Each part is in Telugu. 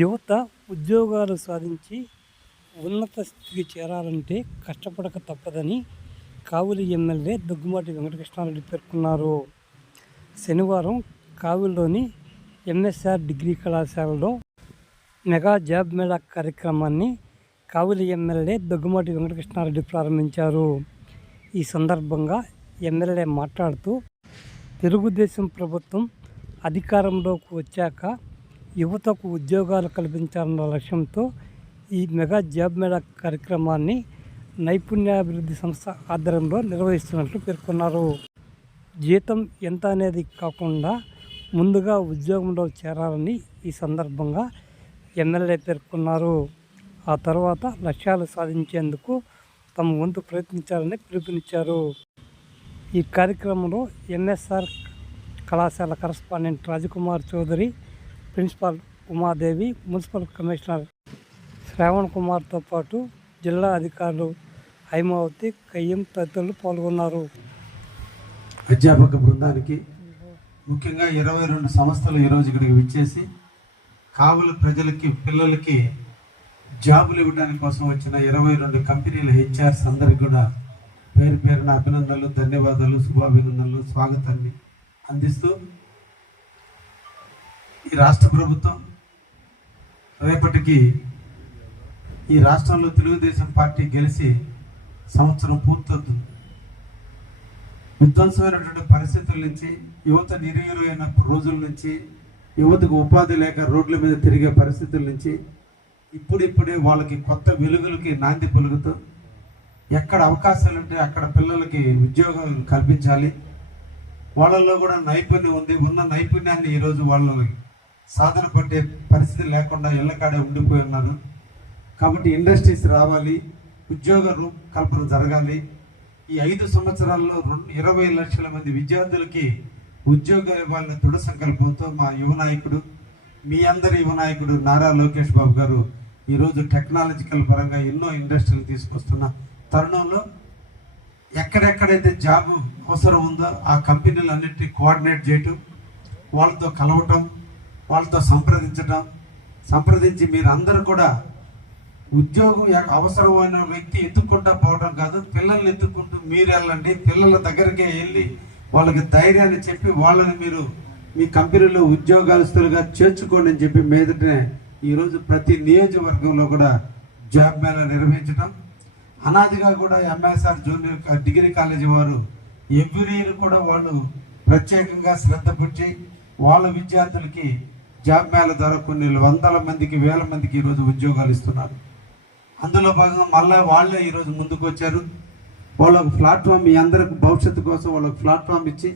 యువత ఉద్యోగాలు సాధించి ఉన్నత స్థితికి చేరాలంటే కష్టపడక తప్పదని కావులి ఎమ్మెల్యే దగ్గుమాటి వెంకటకృష్ణారెడ్డి పేర్కొన్నారు. శనివారం కావులిలోని ఎంఎస్ఆర్ డిగ్రీ కళాశాలలో మెగా జాబ్ మేళా కార్యక్రమాన్ని కావులి ఎమ్మెల్యే దగ్గుమాటి వెంకటకృష్ణారెడ్డి ప్రారంభించారు. ఈ సందర్భంగా ఎమ్మెల్యే మాట్లాడుతూ తెలుగుదేశం ప్రభుత్వం అధికారంలోకి వచ్చాక యువతకు ఉద్యోగాలు కల్పించాలన్న లక్ష్యంతో ఈ మెగా జాబ్ మేళా కార్యక్రమాన్ని నైపుణ్యాభివృద్ధి సంస్థ ఆధ్వర్యంలో నిర్వహిస్తున్నట్లు పేర్కొన్నారు. జీతం ఎంత అనేది కాకుండా ముందుగా ఉద్యోగంలో చేరాలని ఈ సందర్భంగా ఎమ్మెల్యే పేర్కొన్నారు. ఆ తర్వాత లక్ష్యాలు సాధించేందుకు తమ వంతు ప్రయత్నించాలని పిలుపునిచ్చారు. ఈ కార్యక్రమంలో ఎన్ఎస్ఆర్ కళాశాల correspondent Rajkumar Chowdary principal Umadevi municipal commissioner Sravan కుమార్తో పాటు జిల్లా అధికారులు హైమావతి కయ్యం తదితరులు పాల్గొన్నారు. అధ్యాపక బృందానికి ముఖ్యంగా ఇరవై రెండు సంస్థలు ఈరోజు ఇక్కడికి విచ్చేసి కావుల ప్రజలకి పిల్లలకి జాబులు ఇవ్వడానికి కోసం వచ్చిన ఇరవై రెండు కంపెనీల హెచ్ఆర్స్ అందరికి కూడా పేరు పేరున అభినందనలు ధన్యవాదాలు శుభాభినందనలు స్వాగతాన్ని అందిస్తూ ఈ రాష్ట్ర ప్రభుత్వం రేపటికి ఈ రాష్ట్రంలో తెలుగుదేశం పార్టీ గెలిచి సంవత్సరం పూర్తవుతుంది. విధ్వంసమైనటువంటి పరిస్థితుల నుంచి యువత నిరుయురైన రోజుల నుంచి యువతకు ఉపాధి లేక రోడ్ల మీద తిరిగే పరిస్థితుల నుంచి ఇప్పుడిప్పుడే వాళ్ళకి కొత్త వెలుగులకి నాంది పలుకుతూ ఎక్కడ అవకాశాలు ఉంటే అక్కడ పిల్లలకి ఉద్యోగం కల్పించాలి. వాళ్ళల్లో కూడా నైపుణ్యం ఉంది. ఉన్న నైపుణ్యాన్ని ఈరోజు వాళ్ళకి సాధన పట్టే పరిస్థితి లేకుండా ఇళ్ళకాడే ఉండిపోయి ఉన్నారు కాబట్టి ఇండస్ట్రీస్ రావాలి ఉద్యోగ రూపకల్పన జరగాలి. ఈ ఐదు సంవత్సరాల్లో రెండు ఇరవై లక్షల మంది విద్యార్థులకి ఉద్యోగం ఇవ్వాలనే దృఢ సంకల్పంతో మా యువ నాయకుడు మీ అందరి యువ నాయకుడు నారా లోకేష్ బాబు గారు ఈరోజు టెక్నాలజికల్ పరంగా ఎన్నో ఇండస్ట్రీలు తీసుకొస్తున్న తరుణంలో ఎక్కడెక్కడైతే జాబ్ అవసరం ఉందో ఆ కంపెనీలన్నింటినీ కోఆర్డినేట్ చేయటం వాళ్ళతో కలవటం వాళ్ళతో సంప్రదించడం సంప్రదించి మీరందరూ కూడా ఉద్యోగం అవసరమైన వ్యక్తి ఎత్తుక్కుంటా పోవడం కాదు పిల్లల్ని ఎత్తుక్కుంటూ మీరు వెళ్ళండి పిల్లల దగ్గరికే వెళ్ళి వాళ్ళకి ధైర్యాన్ని చెప్పి వాళ్ళని మీరు మీ కంపెనీలో ఉద్యోగస్తులుగా చేర్చుకోండి అని చెప్పి మీదటనే ఈరోజు ప్రతి నియోజకవర్గంలో కూడా జాబ్ మేళా నిర్వహించడం అనాదిగా కూడా ఎంఎస్ఆర్ జూనియర్ డిగ్రీ కాలేజీ వారు ఎవ్రీ ఇయర్ కూడా వాళ్ళు ప్రత్యేకంగా శ్రద్ధ పెట్టి వాళ్ళ విద్యార్థులకి జాబ్ మేళ ద్వారా కొన్ని వందల మందికి వేల మందికి ఈరోజు ఉద్యోగాలు ఇస్తున్నారు. అందులో భాగంగా మళ్ళీ వాళ్ళే ఈరోజు ముందుకు వచ్చారు. వాళ్ళకు ప్లాట్ఫామ్ మీ అందరికి భవిష్యత్తు కోసం వాళ్ళకు ప్లాట్ఫామ్ ఇచ్చి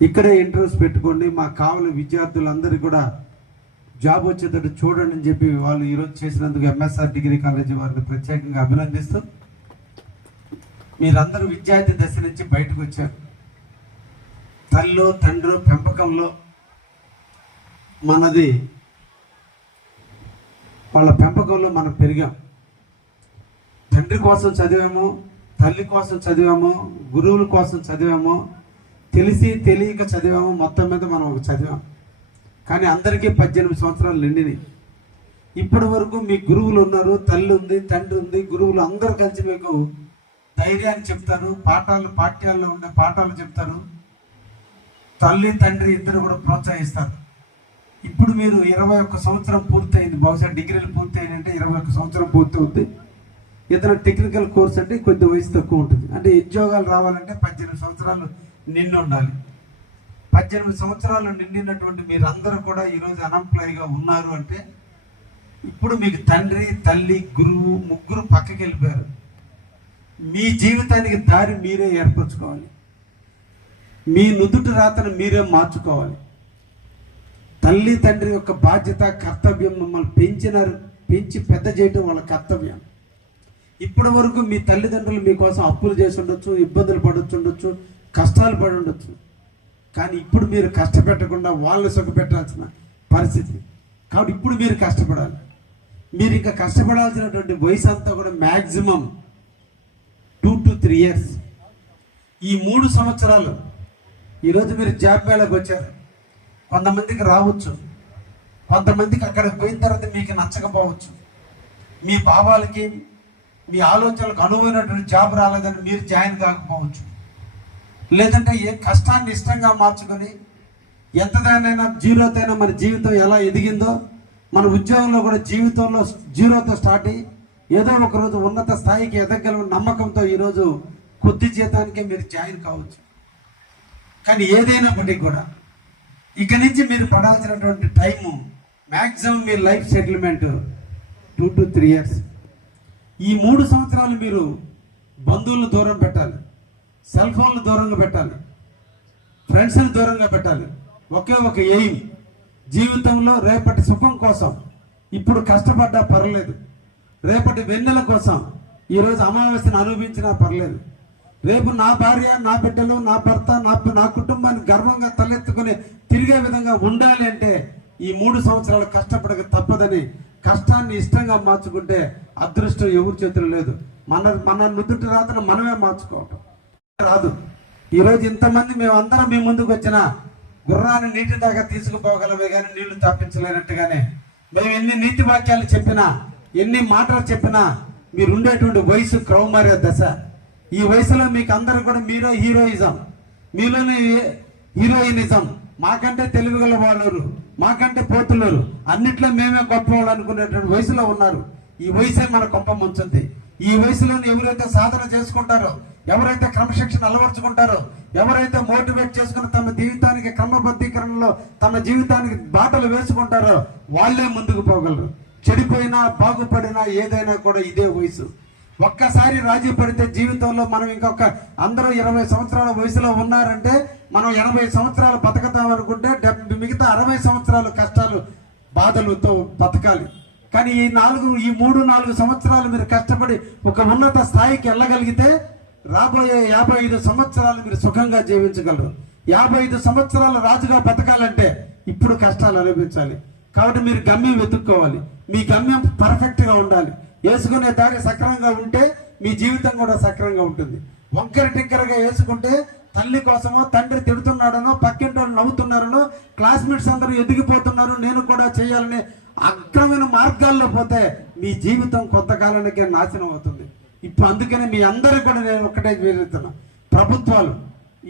ఇక్కడే ఇంటర్వ్యూస్ పెట్టుకోండి. మా కావాలి విద్యార్థులందరికీ కూడా జాబ్ వచ్చేటట్టు చూడండి అని చెప్పి వాళ్ళు ఈరోజు చేసినందుకు ఎంఎస్ఆర్ డిగ్రీ కాలేజీ వారిని ప్రత్యేకంగా అభినందిస్తూ మీరందరూ విద్యార్థి దశ నుంచి బయటకు వచ్చారు. తల్లిలో తండ్రి పెంపకంలో మనది వాళ్ళ పెంపకంలో మనం పెరిగాం. తండ్రి కోసం చదివాము తల్లి కోసం చదివాము గురువుల కోసం చదివాము తెలిసి తెలియక చదివాము మొత్తం మీద మనం ఒక చదివాం. కానీ అందరికీ పద్దెనిమిది సంవత్సరాలు నిండినాయి. ఇప్పటి వరకు మీ గురువులు ఉన్నారు తల్లి ఉంది తండ్రి ఉంది గురువులు అందరూ కలిసి మీకు ధైర్యాన్ని చెప్తారు పాఠాలు పాఠ్యాల్లో ఉండే పాఠాలు చెప్తారు. తల్లి తండ్రి ఇద్దరు కూడా ప్రోత్సహిస్తారు. ఇప్పుడు మీరు ఇరవై ఒక్క సంవత్సరం పూర్తయింది. బహుశా డిగ్రీలు పూర్తయింది అంటే ఇరవై ఒక్క సంవత్సరం పూర్తవుద్ది. ఇతర టెక్నికల్ కోర్స్ అంటే కొద్ది వయసు తక్కువ ఉంటుంది. అంటే ఉద్యోగాలు రావాలంటే పద్దెనిమిది సంవత్సరాలు నిండి ఉండాలి పద్దెనిమిది సంవత్సరాలు నిండినటువంటి మీరందరూ కూడా ఈరోజు అన్ఎంప్లాయ్గా ఉన్నారు అంటే ఇప్పుడు మీకు తండ్రి తల్లి గురువు ముగ్గురు పక్కకి వెళ్ళిపోయారు. మీ జీవితానికి దారి మీరే ఏర్పరచుకోవాలి. మీ నుదుటి రాతను మీరే మార్చుకోవాలి. తల్లి తండ్రి యొక్క బాధ్యత కర్తవ్యం మిమ్మల్ని పెంచినారు పెంచి పెద్ద చేయటం వాళ్ళ కర్తవ్యం. ఇప్పటి వరకు మీ తల్లిదండ్రులు మీకోసం అప్పులు చేసి ఉండొచ్చు ఇబ్బందులు పడొచ్చు ఉండొచ్చు కష్టాలు పడి ఉండొచ్చు. కానీ ఇప్పుడు మీరు కష్టపెట్టకుండా వాళ్ళని సుఖపెట్టాల్సిన పరిస్థితి. కాబట్టి ఇప్పుడు మీరు కష్టపడాలి. మీరు ఇంకా కష్టపడాల్సినటువంటి వయసు అంతా కూడా maximum two to three years. ఈ మూడు సంవత్సరాలు ఈరోజు మీరు జాబ్ మేళకు వచ్చారు. కొంతమందికి రావచ్చు. కొంతమందికి అక్కడికి పోయిన తర్వాత మీకు నచ్చకపోవచ్చు. మీ భావాలకి మీ ఆలోచనలకు అనువైనటువంటి జాబ్ రాలేదని మీరు జాయిన్ కాకపోవచ్చు. లేదంటే ఏ కష్టాన్ని ఇష్టంగా మార్చుకొని ఎంతదానైనా జీరోతైనా మన జీవితం ఎలా ఎదిగిందో మన ఉద్యోగంలో కూడా జీవితంలో జీరోతో స్టార్ట్ అయ్యి ఏదో ఒక రోజు ఉన్నత స్థాయికి ఎదగల నమ్మకంతో ఈరోజు కొద్ది జీతానికే మీరు జాయిన్ కావచ్చు. కానీ ఏదైనప్పటికీ కూడా ఇక నుంచి మీరు పడాల్సినటువంటి time maximum me life settlement two to three years. ఈ మూడు సంవత్సరాలు మీరు బంధువులను దూరం పెట్టాలి సెల్ ఫోన్లు దూరంగా పెట్టాలి ఫ్రెండ్స్ని దూరంగా పెట్టాలి. ఒకే ఒక ఎయిమ్ జీవితంలో రేపటి సుఖం కోసం. ఇప్పుడు కష్టపడ్డా పర్లేదు రేపటి వెన్నెల కోసం. ఈరోజు అమావాస్యను అనుభవించినా పర్లేదు రేపు నా భార్య నా బిడ్డలు నా భర్త నా నా కుటుంబాన్ని గర్వంగా తలెత్తుకుని తిరిగే విధంగా ఉండాలి అంటే ఈ మూడు సంవత్సరాలు కష్టపడక తప్పదని కష్టాన్ని ఇష్టంగా మార్చుకుంటే అదృష్టం ఎవరి చేతులు లేదు. మన మన నుదుటి రాతను మనమే మార్చుకోవటం. రాదు. ఈరోజు ఇంతమంది మేమందరం మీ ముందుకు వచ్చిన గుర్రాన్ని నీటి దాకా తీసుకుపోగలమే కానీ నీళ్ళు తప్పించలేనట్టుగానే మేము ఎన్ని నీతి వాక్యాలు చెప్పినా ఎన్ని మాటలు చెప్పినా మీరు ఉండేటువంటి వయసు క్రౌమార్య దశ. ఈ వయసులో మీకు అందరూ కూడా మీరే హీరోయిజం. మీలోనే హీరోయినిజం. మాకంటే తెలివిగల వాళ్ళు మాకంటే పోతులరు. అన్నిట్లో మేమే గొప్ప వాళ్ళు అనుకునేటువంటి వయసులో ఉన్నారు. ఈ వయసే మన గొప్ప ముంచుంది. ఈ వయసులో ఎవరైతే సాధన చేసుకుంటారో ఎవరైతే క్రమశిక్షణ అలవర్చుకుంటారో ఎవరైతే మోటివేట్ చేసుకుని తమ జీవితానికి క్రమబద్ధీకరణలో తమ జీవితానికి బాటలు వేసుకుంటారో వాళ్ళే ముందుకు పోగలరు. చెడిపోయినా బాగుపడినా ఏదైనా కూడా ఇదే వయసు. ఒక్కసారి రాజీ పడితే జీవితంలో మనం ఇంకొక అందరూ ఇరవై సంవత్సరాల వయసులో ఉన్నారంటే మనం ఎనభై సంవత్సరాలు బతకతాం అనుకుంటే డెబ్బై మిగతా అరవై సంవత్సరాలు కష్టాలు బాధలతో బతకాలి. కానీ ఈ నాలుగు ఈ మూడు నాలుగు సంవత్సరాలు మీరు కష్టపడి ఒక ఉన్నత స్థాయికి వెళ్ళగలిగితే రాబోయే యాభై ఐదు సంవత్సరాలు మీరు సుఖంగా జీవించగలరు. యాభై ఐదు సంవత్సరాలు రాజుగా బతకాలంటే ఇప్పుడు కష్టాలు అనుభవించాలి. కాబట్టి మీరు గమ్యం వెతుక్కోవాలి. మీ గమ్యం పర్ఫెక్ట్గా ఉండాలి. వేసుకునే దారి సక్రమంగా ఉంటే మీ జీవితం కూడా సక్రమంగా ఉంటుంది. వంకర టిక్కరగా వేసుకుంటే తల్లి కోసమో తండ్రి తిడుతున్నాడనో పక్కింటి నవ్వుతున్నారనో క్లాస్మేట్స్ అందరూ ఎదిగిపోతున్నారు నేను కూడా చేయాలని అక్రమైన మార్గాల్లో పోతే మీ జీవితం కొంతకాలానికే నాశనం అవుతుంది. ఇప్పుడు అందుకనే మీ అందరికీ కూడా నేను ఒక్కటే వేరుతున్నా ప్రభుత్వాలు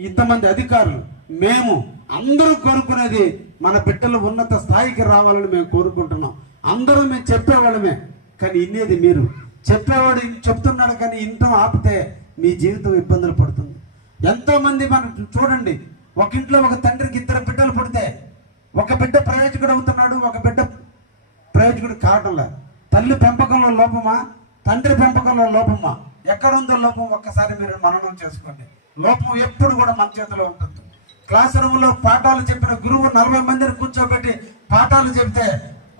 ఇంతమంది అధికారులు మేము అందరూ కోరుకునేది మన బిడ్డలు ఉన్నత స్థాయికి రావాలని మేము కోరుకుంటున్నాం. అందరూ మేము చెప్పేవాళ్ళమే. కానీ ఇన్నేది మీరు. చెప్పేవాడు చెప్తున్నాడు కానీ ఇంటం ఆపితే మీ జీవితం ఇబ్బందులు పడుతుంది. ఎంతోమంది మనం చూడండి ఒక ఇంట్లో ఒక తండ్రికి ఇద్దరు బిడ్డలు పుడితే ఒక బిడ్డ ప్రయోజకుడు అవుతున్నాడు ఒక బిడ్డ ప్రయోజకుడు కావటంలా తల్లి పెంపకంలో లోపమా తండ్రి పెంపకంలో లోపమా? ఎక్కడ ఉందో లోపం ఒక్కసారి మీరు మననం చేసుకోండి. లోపం ఎప్పుడు కూడా మన చేతిలో ఉంటుంది. క్లాస్ రూమ్లో పాఠాలు చెప్పిన గురువు నలభై మందిని కూర్చోబెట్టి పాఠాలు చెప్తే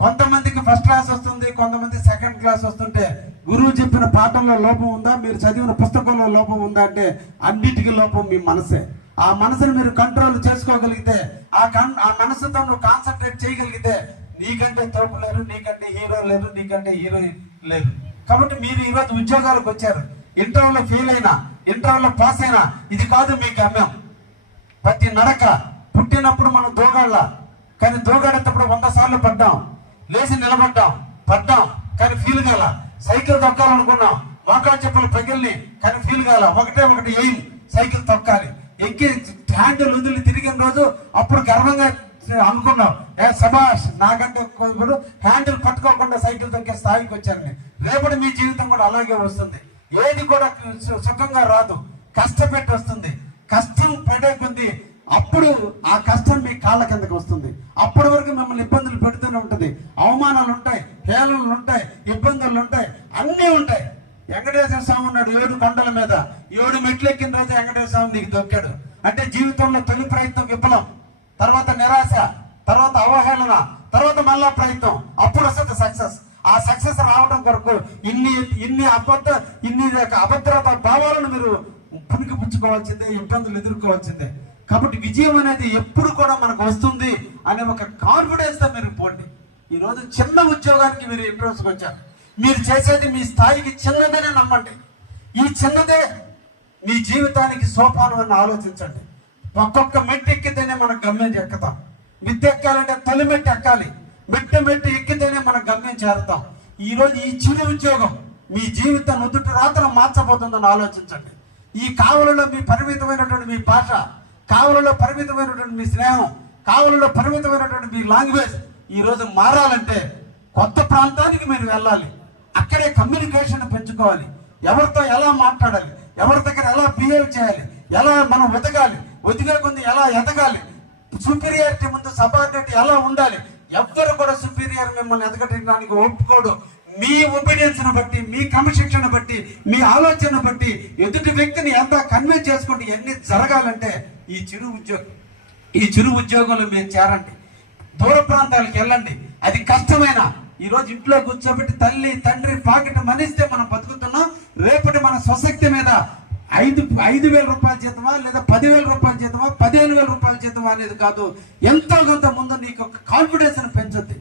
కొంతమందికి ఫస్ట్ క్లాస్ వస్తుంది కొంతమంది సెకండ్ క్లాస్ వస్తుంటే గురువు చెప్పిన పాఠంలో లోపం ఉందా? మీరు చదివిన పుస్తకంలో లోపం ఉందా అంటే అన్నిటికీ లోపం మీ మనసే. ఆ మనసును మీరు కంట్రోల్ చేసుకోగలిగితే ఆ కన్ ఆ మనసుతో నువ్వు కాన్సన్ట్రేట్ చేయగలిగితే నీకంటే తోపు లేరు నీకంటే హీరో లేరు నీకంటే హీరోయిన్ లేరు. కాబట్టి మీరు ఈరోజు ఉద్యోగాలకు వచ్చారు. ఇంటర్వ్యూలో ఫెయిల్ అయినా ఇంటర్వ్యూలో పాస్ అయినా ఇది కాదు మీ గమ్యం. ప్రతి నడక పుట్టినప్పుడు మనం దూగాళ్ళ కానీ దూగాడేటప్పుడు వంద సార్లు పడ్డాం. లేచి నిలబడ్డాం పడ్డాం కానీ ఫీల్ కాల. సైకిల్ తొక్కాలనుకున్నాం. మోకా చెప్పులు పగిలిని కానీ ఫీల్ కాల. ఒకటే ఒకటి ఎయిమ్ సైకిల్ తొక్కాలి. ఎక్కి హ్యాండిల్ వదిలి తిరిగిన రోజు అప్పుడు గర్వంగా అనుకున్నాం. ఏ సభాష్ నాకంటే ఇప్పుడు హ్యాండిల్ పట్టుకోకుండా సైకిల్ తొక్కే స్థాయికి వచ్చారని. రేపటి మీ జీవితం కూడా అలాగే వస్తుంది. ఏది కూడా సుఖంగా రాదు. కష్టపెట్టి వస్తుంది. కష్టం పడే కొద్ది అప్పుడు ఆ కష్టం మీ కాళ్ళ కిందకి వస్తుంది. అప్పటి వరకు మిమ్మల్ని ఇబ్బందులు పెడుతూనే ఉంటుంది. అవమానాలు ఉంటాయి హేళనలు ఉంటాయి ఇబ్బందులు ఉంటాయి అన్నీ ఉంటాయి. వెంకటేశ్వర స్వామి ఉన్నాడు ఏడు కొండల మీద. ఏడు మెట్లు ఎక్కిన రోజు వెంకటేశ్వర స్వామి నీకు దొక్కాడు. అంటే జీవితంలో తొలి ప్రయత్నం విఫలం తర్వాత నిరాశ తర్వాత అవహేళన తర్వాత మళ్ళా ప్రయత్నం. అప్పుడు వస్తుంది సక్సెస్. ఆ సక్సెస్ రావడం కొరకు ఇన్ని ఇన్ని అబద్ధ ఇన్ని అభద్రత భావాలను మీరు పునికి పుచ్చుకోవాల్సిందే ఇబ్బందులు ఎదుర్కోవాల్సిందే. కాబట్టి విజయం అనేది ఎప్పుడు కూడా మనకు వస్తుంది అనే ఒక కాన్ఫిడెన్స్తో మీరు పోండి. ఈరోజు చిన్న ఉద్యోగానికి మీరు ఇంట్రెస్ట్కి వచ్చారు. మీరు చేసేది మీ స్థాయికి చిన్నదనే నమ్మండి. ఈ చిన్నదే మీ జీవితానికి సోపానం అని ఆలోచించండి. ఒక్కొక్క మెట్టు ఎక్కితేనే మనం గమ్యం ఎక్కుతాం. మిద్దె ఎక్కాలంటే తొలి మెట్టు ఎక్కాలి. మెట్టు మెట్టు ఎక్కితేనే మనం గమ్యం చేరుతాం. ఈరోజు ఈ చిన్న ఉద్యోగం మీ జీవితం ఉదుటి రాత్రం మార్చబోతుందని ఆలోచించండి. ఈ కావలలో మీ పరిమితమైనటువంటి మీ భాష కావలలో పరిమితమైనటువంటి మీ స్నేహం కావలలో పరిమితమైనటువంటి మీ లాంగ్వేజ్ ఈ రోజు మారాలంటే కొత్త ప్రాంతానికి మీరు వెళ్ళాలి. అక్కడే కమ్యూనికేషన్ పెంచుకోవాలి. ఎవరితో ఎలా మాట్లాడాలి? ఎవరి దగ్గర ఎలా బిహేవ్ చేయాలి? ఎలా మనం వెతకాలి? వెతికే కొంది ఎలా ఎదగాలి? సుపీరియారిటీ ముందు సబార్డినేట్ ఎలా ఉండాలి? ఎవ్వరు కూడా సుపీరియర్ మిమ్మల్ని ఎదగటానికి ఒప్పుకోడు. మీ ఒపీనియన్స్ను బట్టి మీ క్రమశిక్షణ బట్టి మీ ఆలోచన బట్టి ఎదుటి వ్యక్తిని ఎంత కన్వే చేసుకుంటే ఎన్ని జరగాలంటే ఈ చిరు ఉద్యోగం. ఈ చిరు ఉద్యోగంలో మీరు చేరండి. దూర ప్రాంతాలకు వెళ్ళండి. అది కష్టమైన. ఈరోజు ఇంట్లో కూర్చోబెట్టి తల్లి తండ్రి పాకెట్ మనిస్తే మనం బతుకుతున్నాం. రేపటి మన స్వశక్తి మీద ఐదు ఐదు వేల రూపాయల జీతమా లేదా పదివేల రూపాయల జీతమా పదిహేను వేల రూపాయల జీతమా అనేది కాదు. ఎంతో కొంత ముందు నీకు కాన్ఫిడెన్స్ పెంచుద్ది.